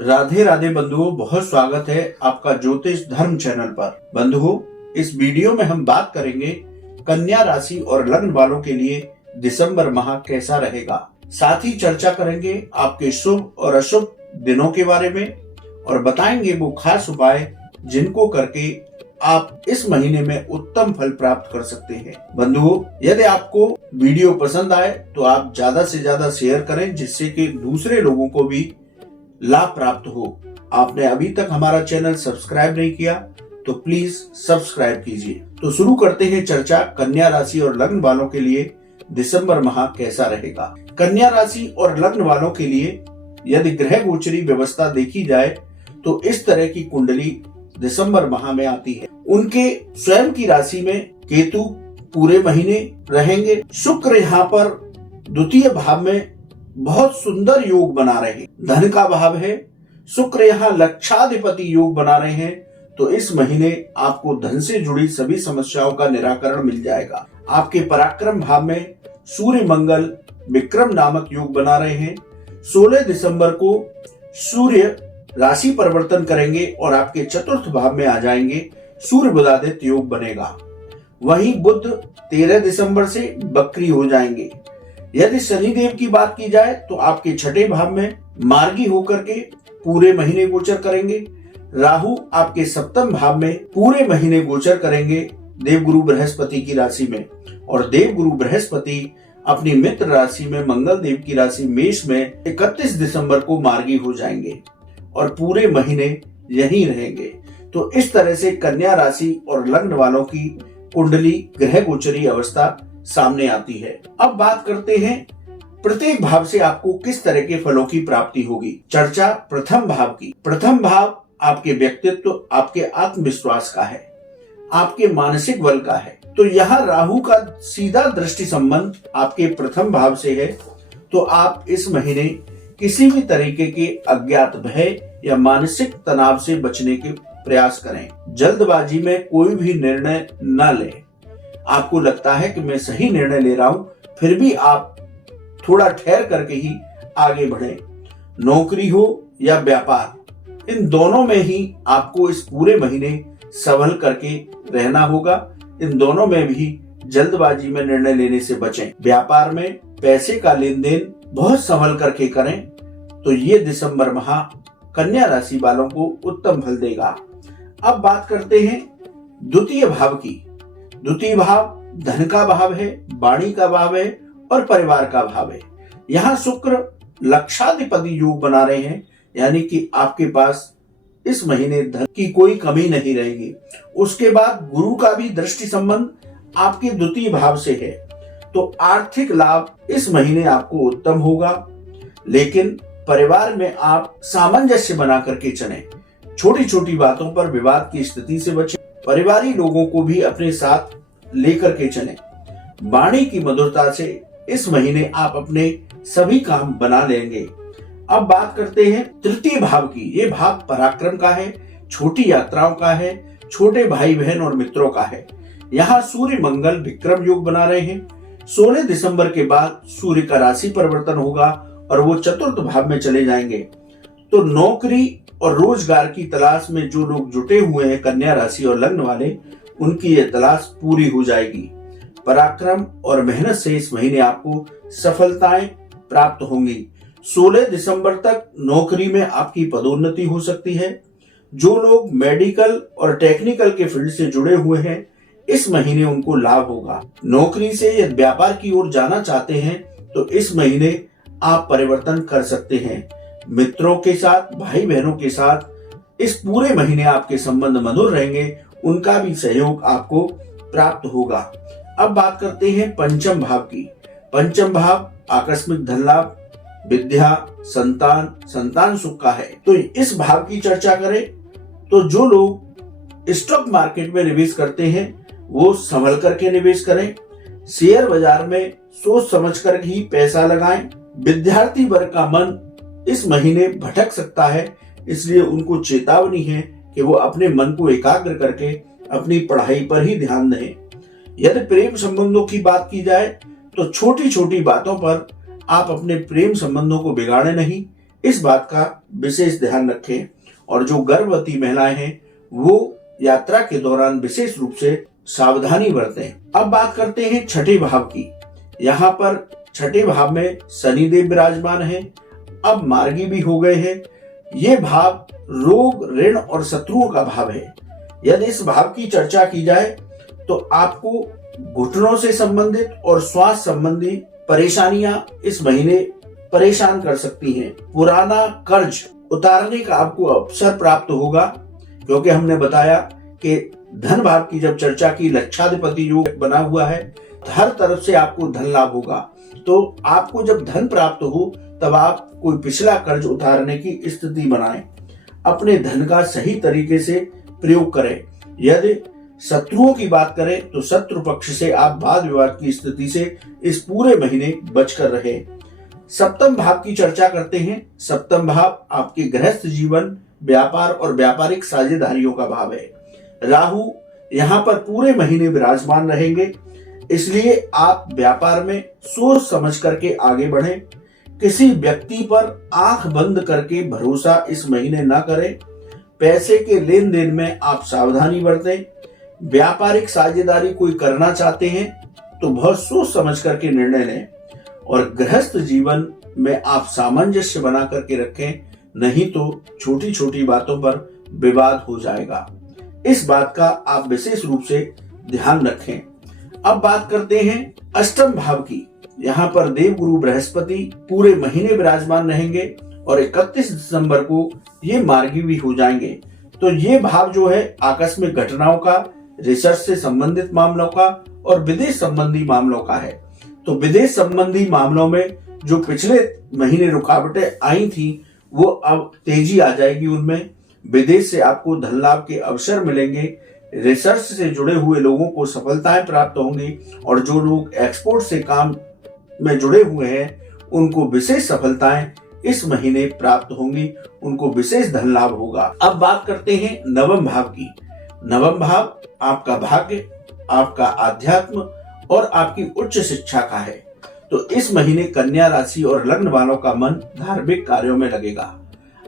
राधे राधे बंधुओं, बहुत स्वागत है आपका ज्योतिष धर्म चैनल पर। बंधुओं, इस वीडियो में हम बात करेंगे कन्या राशि और लग्न वालों के लिए दिसंबर माह कैसा रहेगा। साथ ही चर्चा करेंगे आपके शुभ और अशुभ दिनों के बारे में और बताएंगे वो खास उपाय जिनको करके आप इस महीने में उत्तम फल प्राप्त कर सकते हैं। बंधुओं, यदि आपको वीडियो पसंद आए तो आप ज्यादा से ज्यादा शेयर करें, जिससे कि दूसरे लोगों को भी लाभ प्राप्त हो। आपने अभी तक हमारा चैनल सब्सक्राइब नहीं किया तो प्लीज सब्सक्राइब कीजिए। तो शुरू करते हैं चर्चा कन्या राशि और लग्न वालों के लिए दिसंबर माह कैसा रहेगा। कन्या राशि और लग्न वालों के लिए यदि ग्रह गोचरी व्यवस्था देखी जाए तो इस तरह की कुंडली दिसंबर माह में आती है। उनके स्वयं की राशि में केतु पूरे महीने रहेंगे। शुक्र यहाँ पर द्वितीय भाव में बहुत सुंदर योग बना रहे हैं। धन का भाव है, शुक्र यहाँ लक्षाधिपति योग बना रहे हैं, तो इस महीने आपको धन से जुड़ी सभी समस्याओं का निराकरण मिल जाएगा। आपके पराक्रम भाव में सूर्य मंगल विक्रम नामक योग बना रहे हैं। 16 दिसंबर को सूर्य राशि परिवर्तन करेंगे और आपके चतुर्थ भाव में आ जाएंगे। सूर्य बुधादित्य योग बनेगा। वहीं बुध 13 दिसंबर से बकरी हो जाएंगे। यदि शनिदेव की बात की जाए तो आपके छठे भाव में मार्गी होकर के पूरे महीने गोचर करेंगे। राहु आपके सप्तम भाव में पूरे महीने गोचर करेंगे देवगुरु बृहस्पति की राशि में, और देवगुरु बृहस्पति अपनी मित्र राशि में मंगल देव की राशि मेष में 31 दिसंबर को मार्गी हो जाएंगे और पूरे महीने यहीं रहेंगे। तो इस तरह से कन्या राशि और लग्न वालों की कुंडली ग्रह गोचरी अवस्था सामने आती है। अब बात करते हैं प्रत्येक भाव से आपको किस तरह के फलों की प्राप्ति होगी। चर्चा प्रथम भाव की। प्रथम भाव आपके व्यक्तित्व, आपके आत्मविश्वास का है, आपके मानसिक बल का है। तो यहाँ राहु का सीधा दृष्टि संबंध आपके प्रथम भाव से है। तो आप इस महीने किसी भी तरीके के अज्ञात भय या मानसिक तनाव से बचने के प्रयास करें। जल्दबाजी में कोई भी निर्णय न लें। आपको लगता है कि मैं सही निर्णय ले रहा हूं, फिर भी आप थोड़ा ठहर करके ही आगे बढ़ें। नौकरी हो या व्यापार, इन दोनों में ही आपको इस पूरे महीने संभल करके रहना होगा। इन दोनों में भी जल्दबाजी में निर्णय लेने से बचें। व्यापार में पैसे का लेन देन बहुत संभल करके करें, तो ये दिसंबर माह कन्या राशि वालों को उत्तम फल देगा। अब बात करते हैं द्वितीय भाव की। द्वितीय भाव धन का भाव है, वाणी का भाव है और परिवार का भाव है। यहाँ शुक्र लक्षाधिपति योग बना रहे हैं, यानी कि आपके पास इस महीने धन की कोई कमी नहीं रहेगी। उसके बाद गुरु का भी दृष्टि संबंध आपके द्वितीय भाव से है, तो आर्थिक लाभ इस महीने आपको उत्तम होगा। लेकिन परिवार में आप सामंजस्य बना करके चलें। छोटी छोटी बातों पर विवाद की स्थिति से बचें। परिवारी लोगों को भी अपने साथ लेकर के चलें। वाणी की मधुरता से इस महीने आप अपने सभी काम बना लेंगे। अब बात करते हैं तृतीय भाव की। ये भाव पराक्रम का है, छोटी यात्राओं का है, छोटे भाई बहन और मित्रों का है। यहाँ सूर्य मंगल विक्रम योग बना रहे हैं। 16 दिसंबर के बाद सूर्य का राशि परिवर्तन होगा और वो चतुर्थ भाव में चले जाएंगे। तो नौकरी और रोजगार की तलाश में जो लोग जुटे हुए हैं कन्या राशि और लग्न वाले, उनकी ये तलाश पूरी हो जाएगी। पराक्रम और मेहनत से इस महीने आपको सफलताएं प्राप्त होंगी। 16 दिसंबर तक नौकरी में आपकी पदोन्नति हो सकती है। जो लोग मेडिकल और टेक्निकल के फील्ड से जुड़े हुए हैं, इस महीने उनको लाभ होगा। नौकरी से यदि व्यापार की ओर जाना चाहते हैं तो इस महीने आप परिवर्तन कर सकते हैं। मित्रों के साथ, भाई बहनों के साथ इस पूरे महीने आपके संबंध मधुर रहेंगे। उनका भी सहयोग आपको प्राप्त होगा। अब बात करते हैं पंचम भाव की। पंचम भाव आकस्मिक धन लाभ, विद्या, संतान सुख का है। तो इस भाव की चर्चा करें तो जो लोग स्टॉक मार्केट में निवेश करते हैं वो संभल करके निवेश करें। शेयर बाजार में सोच समझ कर ही पैसा लगाएं। विद्यार्थी वर्ग का मन इस महीने भटक सकता है, इसलिए उनको चेतावनी है कि वो अपने मन को एकाग्र करके अपनी पढ़ाई पर ही ध्यान दें। यदि प्रेम संबंधों की बात की जाए तो छोटी छोटी बातों पर आप अपने प्रेम संबंधों को बिगाड़े नहीं, इस बात का विशेष ध्यान रखें। और जो गर्भवती महिलाएं हैं वो यात्रा के दौरान विशेष रूप से सावधानी बरतें। अब बात करते हैं छठे भाव की। यहाँ पर छठे भाव में शनिदेव विराजमान है, अब मार्गी भी हो गए हैं। ये भाव रोग, ऋण और शत्रुओं का भाव है। यदि इस भाव की चर्चा की जाए तो आपको घुटनों से संबंधित और श्वास संबंधी परेशानियां इस महीने परेशान कर सकती हैं। पुराना कर्ज उतारने का आपको अवसर प्राप्त होगा, क्योंकि हमने बताया कि धन भाव की जब चर्चा की, लक्षाधिपति योग बना हुआ है, हर तरफ से आपको धन लाभ होगा। तो आपको जब धन प्राप्त हो तब आप कोई पिछला कर्ज उतारने की स्थिति बनाएं। अपने धन का सही तरीके से प्रयोग करें। यदि शत्रुओं की बात करें तो शत्रु पक्ष से आप वाद विवाद की स्थिति से इस पूरे महीने बचकर रहे। सप्तम भाव की चर्चा करते हैं। सप्तम भाव आपके गृहस्थ जीवन, व्यापार और व्यापारिक साझेदारियों का भाव है। राहु यहाँ पर पूरे महीने विराजमान रहेंगे, इसलिए आप व्यापार में सोच समझ करके आगे बढ़ें। किसी व्यक्ति पर आंख बंद करके भरोसा इस महीने न करें। पैसे के लेन देन में आप सावधानी बरतें। व्यापारिक साझेदारी कोई करना चाहते हैं तो बहुत सोच समझ करके निर्णय लें। और गृहस्थ जीवन में आप सामंजस्य बना करके रखें, नहीं तो छोटी छोटी बातों पर विवाद हो जाएगा। इस बात का आप विशेष रूप से ध्यान रखें। अब बात करते हैं अष्टम भाव की। यहाँ पर देव गुरु बृहस्पति पूरे महीने विराजमान रहेंगे और 31 दिसंबर को ये मार्गी भी हो जाएंगे। तो ये भाव जो है आकस्मिक घटनाओं का, रिसर्च से संबंधित मामलों का और विदेश संबंधी मामलों का है। तो विदेश संबंधी मामलों में जो पिछले महीने रुकावटें आई थी वो अब तेजी आ जाएगी उनमें। विदेश से आपको धन लाभ के अवसर मिलेंगे। रिसर्च से जुड़े हुए लोगों को सफलताएं प्राप्त होंगी और जो लोग एक्सपोर्ट से काम में जुड़े हुए हैं उनको विशेष सफलताएं इस महीने प्राप्त होंगी, उनको विशेष धन लाभ होगा। अब बात करते हैं नवम भाव की। नवम भाव आपका भाग्य, आपका आध्यात्म और आपकी उच्च शिक्षा का है। तो इस महीने कन्या राशि और लग्न वालों का मन धार्मिक कार्यों में लगेगा।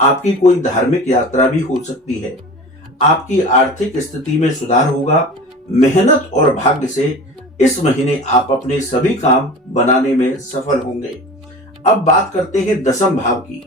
आपकी कोई धार्मिक यात्रा भी हो सकती है। आपकी आर्थिक स्थिति में सुधार होगा। मेहनत और भाग्य से इस महीने आप अपने सभी काम बनाने में सफल होंगे। अब बात करते हैं दसम भाव की।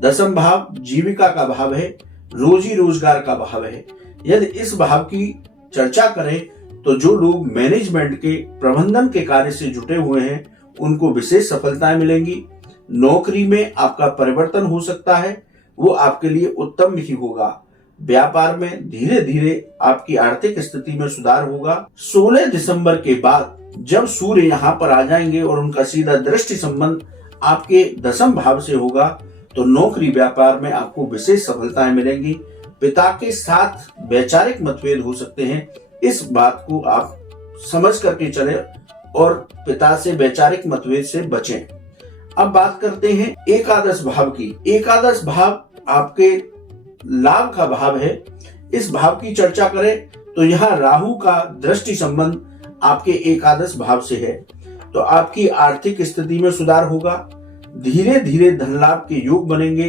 दसम भाव जीविका का भाव है, रोजी रोजगार का भाव है। यदि इस भाव की चर्चा करें तो जो लोग मैनेजमेंट के, प्रबंधन के कार्य से जुटे हुए हैं उनको विशेष सफलताएं मिलेंगी। नौकरी में आपका परिवर्तन हो सकता है, वो आपके लिए उत्तम ही होगा। व्यापार में धीरे धीरे आपकी आर्थिक स्थिति में सुधार होगा। 16 दिसंबर के बाद जब सूर्य यहाँ पर आ जाएंगे और उनका सीधा दृष्टि संबंध आपके दसम भाव से होगा तो नौकरी व्यापार में आपको विशेष सफलताएं मिलेंगी। पिता के साथ वैचारिक मतभेद हो सकते हैं, इस बात को आप समझ करके चले और पिता से वैचारिक मतभेद से बचें। अब बात करते हैं एकादश भाव की। एकादश भाव आपके लाभ का भाव है। इस भाव की चर्चा करें तो यहाँ राहु का दृष्टि संबंध आपके एकादश भाव से है। तो आपकी आर्थिक स्थिति में सुधार होगा। धीरे धीरे धन लाभ के योग बनेंगे।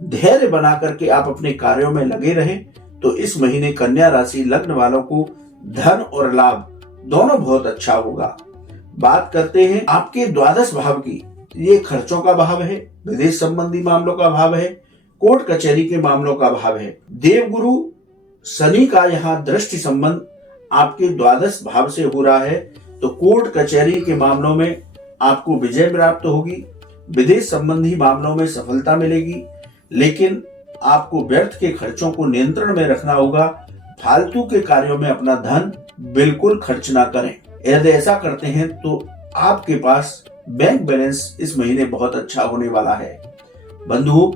धैर्य बना करके आप अपने कार्यों में लगे रहें तो इस महीने कन्या राशि लग्न वालों को धन और लाभ दोनों बहुत अच्छा होगा। बात करते हैं आपके द्वादश भाव की। ये खर्चों का भाव है, विदेश संबंधी मामलों का भाव है, कोर्ट कचहरी के मामलों का भाव है। देवगुरु शनि का यहाँ दृष्टि संबंध आपके द्वादश भाव से हो रहा है तो कोर्ट कचहरी के मामलों में आपको विजय प्राप्त होगी। विदेश संबंधी मामलों में सफलता मिलेगी, लेकिन आपको व्यर्थ के खर्चों को नियंत्रण में रखना होगा। फालतू के कार्यों में अपना धन बिल्कुल खर्च ना करें। यदि ऐसा करते हैं तो आपके पास बैंक बैलेंस इस महीने बहुत अच्छा होने वाला है। बंधुओं,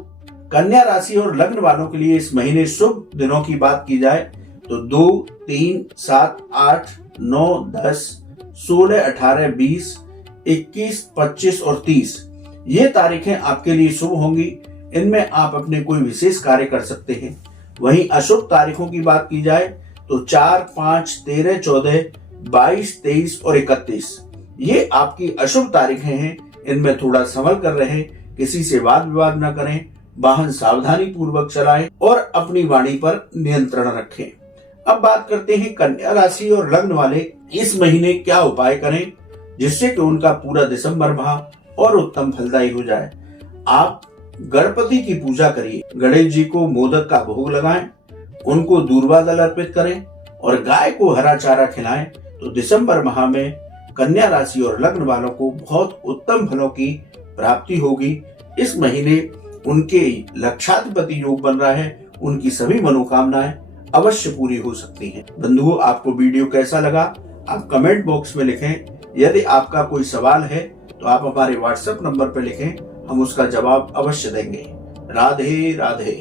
कन्या राशि और लग्न वालों के लिए इस महीने शुभ दिनों की बात की जाए तो 2, 3, 7, 8, 9, 10, 16, 18, 20, 21, 25 और 30 ये तारीखें आपके लिए शुभ होंगी। इनमें आप अपने कोई विशेष कार्य कर सकते हैं। वहीं अशुभ तारीखों की बात की जाए तो 4, 5, 13, 14, 22, 23 और 31 ये आपकी अशुभ तारीखें हैं। इनमें थोड़ा संभल कर रहें, किसी से वाद विवाद न करें वाहन सावधानी पूर्वक चलाएं और अपनी वाणी पर नियंत्रण रखें। अब बात करते हैं कन्या राशि और लग्न वाले इस महीने क्या उपाय करें जिससे कि उनका पूरा दिसंबर माह और उत्तम फलदायी हो जाए। आप गणपति की पूजा करिए, गणेश जी को मोदक का भोग लगाएं, उनको दूर्वा दल अर्पित करें और गाय को हरा चारा खिलाएं तो दिसंबर माह में कन्या राशि और लग्न वालों को बहुत उत्तम फलों की प्राप्ति होगी। इस महीने उनके लक्षाधिपति योग बन रहा है, उनकी सभी मनोकामनाएं अवश्य पूरी हो सकती हैं। बंधुओं, आपको वीडियो कैसा लगा आप कमेंट बॉक्स में लिखें। यदि आपका कोई सवाल है तो आप हमारे व्हाट्सएप नंबर पर लिखें, हम उसका जवाब अवश्य देंगे। राधे राधे।